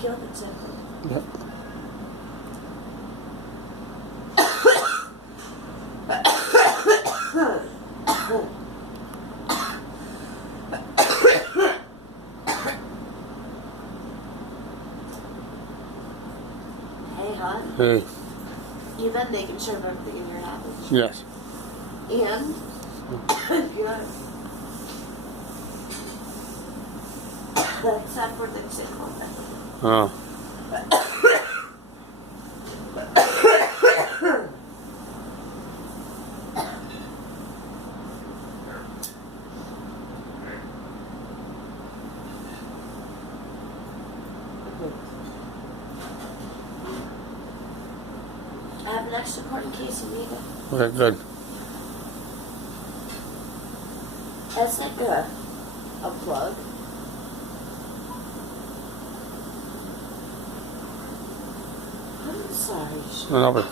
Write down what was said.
killed it, so. Yep. Hey, hon. Hey. You've been making sure of everything in your house. Yes. And good. Except for the sick one. Oh. I have an extra cord in case you need it. Okay, good. That's like a plug. I'm sorry. No, no, but